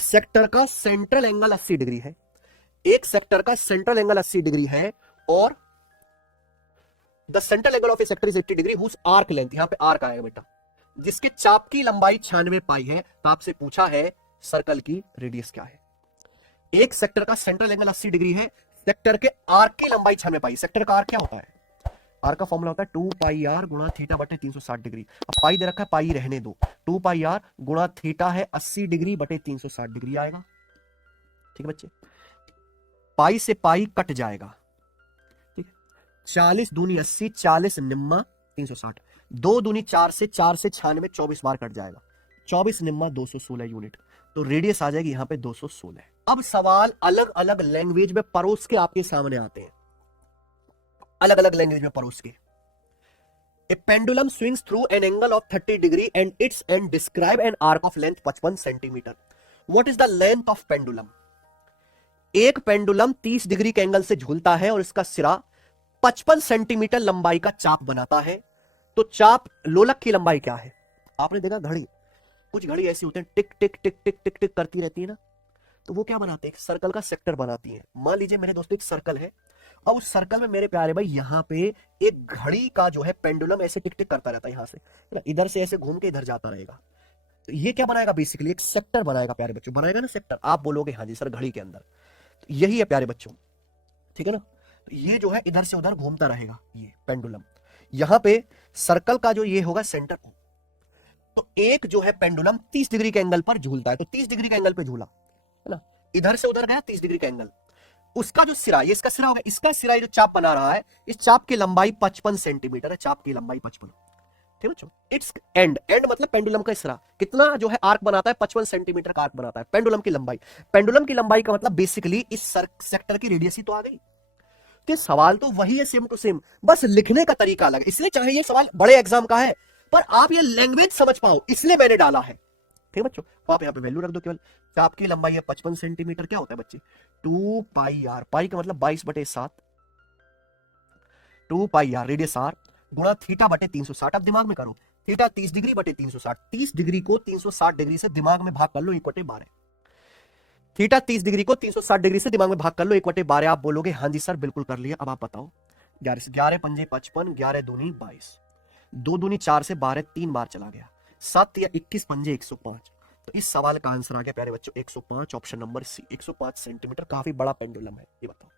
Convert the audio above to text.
एक सेक्टर का central angle 80 degree है, एक सेक्टर का सेंट्रल एंगल 80 डिग्री है, और the central angle of a sector is 80 degree whose arc length, यहां पे आर्क आएगा बेटा, जिसके चाप की लंबाई 96 पाई है। तो आपसे पूछा है सर्कल की रेडियस क्या है। एक सेक्टर का सेंट्रल एंगल 80 डिग्री है, सेक्टर के आर्क की लंबाई 96 पाई। सेक्टर का आर्क क्या होता है? आर का फॉर्मूला होता है 2 पाई आर गुणा थीटा बटे 360 डिग्री। अब पाई दे रखा है, पाई रहने दो, 2 पाई आर गुणा थीटा है 80 डिग्री बटे 360 डिग्री आएगा। ठीक है बच्चे, पाई से पाई कट जाएगा, ठीक है, 40 दूनी 80, 40 निम्मा 360, 2 दूनी 4 से 96, 24 बार कट जाएगा, 24 निम्मा 216 यूनिट। तो रेडियस आ जाएगी यहां पे 216। अब सवाल अलग अलग लैंग्वेज में परोस के आपके सामने आते हैं, अलग अलग लैंग्वेज में परोस के। A pendulum swings through an angle of 30 degree and its end describe an arc of length 55 centimetre. What is the length of pendulum? एक पेंडुलम 30 डिग्री के एंगल से झूलता है और इसका सिरा 55 सेंटीमीटर लंबाई का चाप बनाता है। तो चाप लोलक की लंबाई क्या है? आपने देखा घड़ी, कुछ घड़ी ऐसी होती है टिक टिक टिक टिक टिक टिक करती रहती है ना, तो वो क्या बनाते हैं? एक सर्कल का सेक्टर बनाती है। मान लीजिए मेरे दोस्तों एक सर्कल है, और उस सर्कल में मेरे प्यारे भाई यहां पे एक घड़ी का जो है पेंडुलम ऐसे टिक टिक करता रहता है, यहां से इधर से ऐसे घूम के इधर जाता रहेगा। तो ये क्या बनाएगा? बेसिकली एक सेक्टर बनाएगा प्यारे बच्चों, बनाएगा ना सेक्टर। आप बोलोगे हाँ जी सर घड़ी के अंदर, तो यही है प्यारे बच्चों, ठीक है ना। तो ये जो है इधर से उधर घूमता रहेगा ये पेंडुलम, यहां पे सर्कल का जो ये होगा सेंटर। तो एक जो है पेंडुलम 30 डिग्री के एंगल पर झूलता है, तो 30 डिग्री के एंगल पे झूला है ना, इधर से उधर गया 30 डिग्री का एंगल। उसका जो सिरा, ये इसका सिरा होगा, इसका सिरा जो चाप बना रहा है, इस चाप की लंबाई 55 सेंटीमीटर है, चाप की लंबाई 55, ठीक है बच्चों। इट्स एंड, एंड मतलब पेंडुलम का सिरा कितना जो है आर्क बनाता है, 55 सेंटीमीटर का आर्क बनाता है पेंडुलम की लंबाई। पेंडुलम की लंबाई का मतलब बेसिकली इस सेक्टर की रेडियस ही तो आ गई। तो सवाल तो वही है सेम टू सेम, बस लिखने का तरीका अलग है। इसलिए चाहे ये सवाल बड़े एग्जाम का है, पर आप ये लैंग्वेज समझ पाओ इसलिए मैंने डाला है, ठीक है बच्चों। तो आप यहाँ पे वैल्यू रख दो केवल, चाप की लंबाई है 55 सेंटीमीटर, क्या होता है बच्चे 2 पाई आर, पाई का मतलब 22/7, 2 पाई आर रेडियस आर गुणा थीटा बटे 360। अब दिमाग में करो, थीटा 30 डिग्री बटे 360, 30 डिग्री को 360 डिग्री से दिमाग में भाग कर लो 1/12। थीटा 30 डिग्री को 360 डिग्री से दिमाग में भाग कर लो 1/12। आप बोलोगे हाँ जी सर बिल्कुल कर लिया। अब आप बताओ, 11 से 11 पंजे 55, 11 दूनी 22, 2 दूनी 4 से 12 3 बार चला गया, 7 या 21 पंजे 105। तो इस सवाल का आंसर आ गया प्यारे बच्चों 105, ऑप्शन नंबर सी, 105 सेंटीमीटर। काफी बड़ा पेंडुलम है ये, बताओ।